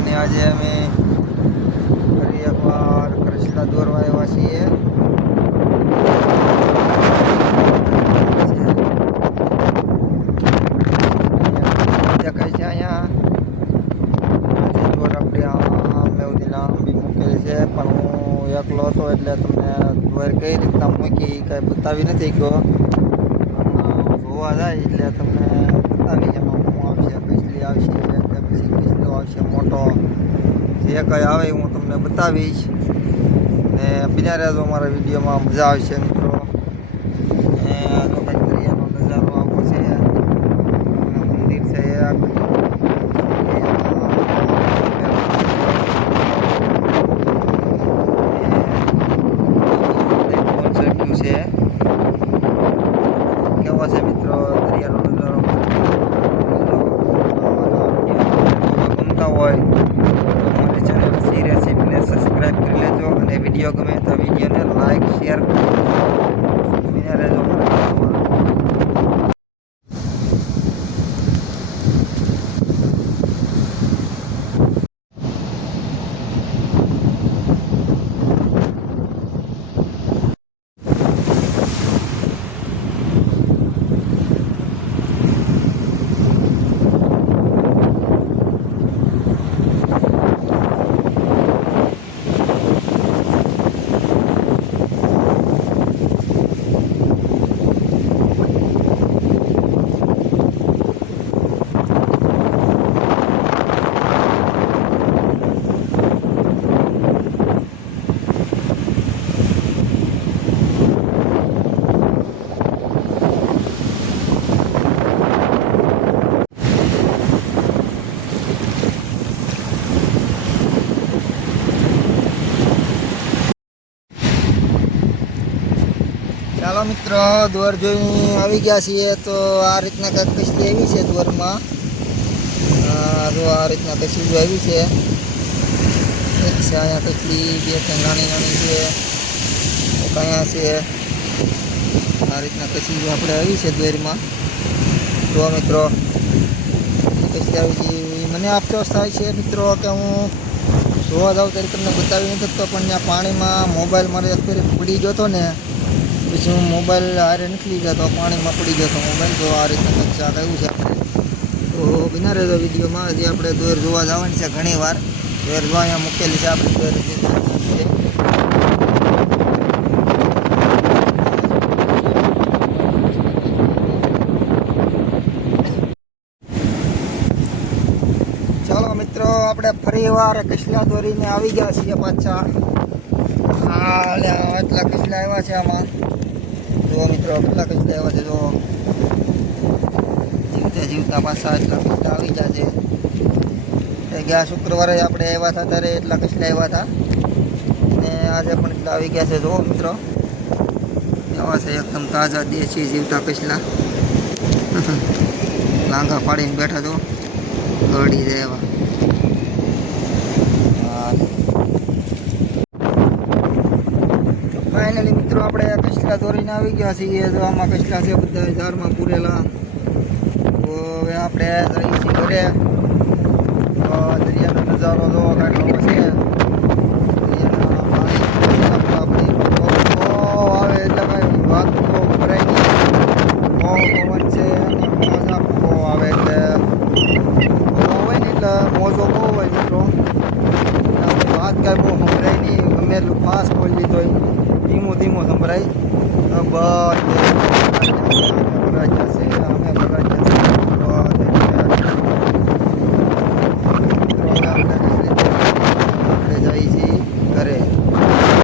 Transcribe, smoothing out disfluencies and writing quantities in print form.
અને આજે અમે ફરી એકવાર કૃષ્ણા દોરવા આવ્યા છીએ. દેખાય છે અહીંયા દોર આપણે મેં લાંબી મૂકેલી છે, પણ હું એકલો હતો એટલે તમને દોર કઈ રીતના મૂકી કાંઈ બતાવી નથી ગયો. જોવા જાય એટલે તમને બતાવી એમાં હું આવશે, કચલી આવશે કે પછી કચલો આવશે મોટો, જે કંઈ આવે હું તમને બતાવીશ. ને બિના રહેજો અમારા વિડીયોમાં, મજા આવશે મિત્રો. ને જો કંઈક દરિયાનો નજારો આવો છે, મંદિર છે એક છે. કેવો છે મિત્રો દરિયાનો નજારો? ગમતા હોય અમારી ચેનલ સી રેસીપીને સબસ્ક્રાઈબ કરી લેજો, અને વિડીયો ગમે તો વિડીયોને લાઈક શેર કરી રહેજો. ચાલો મિત્રો, દોર જોઈને આવી ગયા છીએ. તો આ રીતના કંઈક કચલી આવી છે દોરમાં. જો આ રીતના કચલી આવી છે. એક છે અહીંયા કચલી, બે ત્રણ નાની નાની છે, એક અહીંયા છે. આ રીતના કચલી આપણે આવી છે દોરમાં. જો મિત્રો કચલી આવી છે. મને અફસોસ થાય છે મિત્રો કે હું જોવા જાઉં ત્યારે તમને બતાવી નથી શકતો, પણ ત્યાં પાણીમાં મોબાઈલ મારે અત્યારે પડી ગયો હતો ને, પછી હું મોબાઈલ હારે નીકળી ગયો તો પાણીમાં પડી ગયો હતો મોબાઈલ. તો આ રીતના કંઈક ચાલ આવ્યું છે. તો બિના રહેજો વિડીયોમાં. હજી આપણે દોર જોવા જવાની છે ઘણી વાર. દોર જોવા અહીંયા મૂકેલી છે આપણી દોર. ચાલો મિત્રો, આપણે ફરી વાર કચલા દોરીને આવી ગયા છીએ પાછા. હા, એટલા કચલા આવ્યા છે આમાં. જો મિત્રો કેટલા કચલા આવ્યા છે. જો જીવતા જીવતા પાછા એટલા કચલા આવી ગયા છે. ગયા શુક્રવારે આપણે આવ્યા હતા ત્યારે એટલા કચલા આવ્યા હતા, ને આજે પણ એટલા આવી ગયા છે. જો મિત્રો એવા છે એકદમ તાજા દેશી જીવતા કચલા. લાંગા પાડીને બેઠા છો, ગળી જાય એવા. ફાઇનલી મિત્રો આપણે કચલા દોરીને આવી ગયા છીએ. તો આમાં કચલા છે બધા ઝાડમાં પૂરેલા. તો હવે આપણે જઈએ છીએ ઘરે. દરિયાનો નજારો જોવો કેટલો છે. દરિયાના પાણી આવે એટલે કાંઈ વાત તો ભરાય નહીં. બહુ પવન છે અને મોજા બહુ આવે એટલે હોય ને એટલે મોજો બહુ હોય મિત્રો. વાત કાંઈ બહુ સંભળાય નહીં. ગમે એટલું ફાસ્ટ બોલી લીધો હોય, ધીમો ધીમો સંભળાય. બસ છે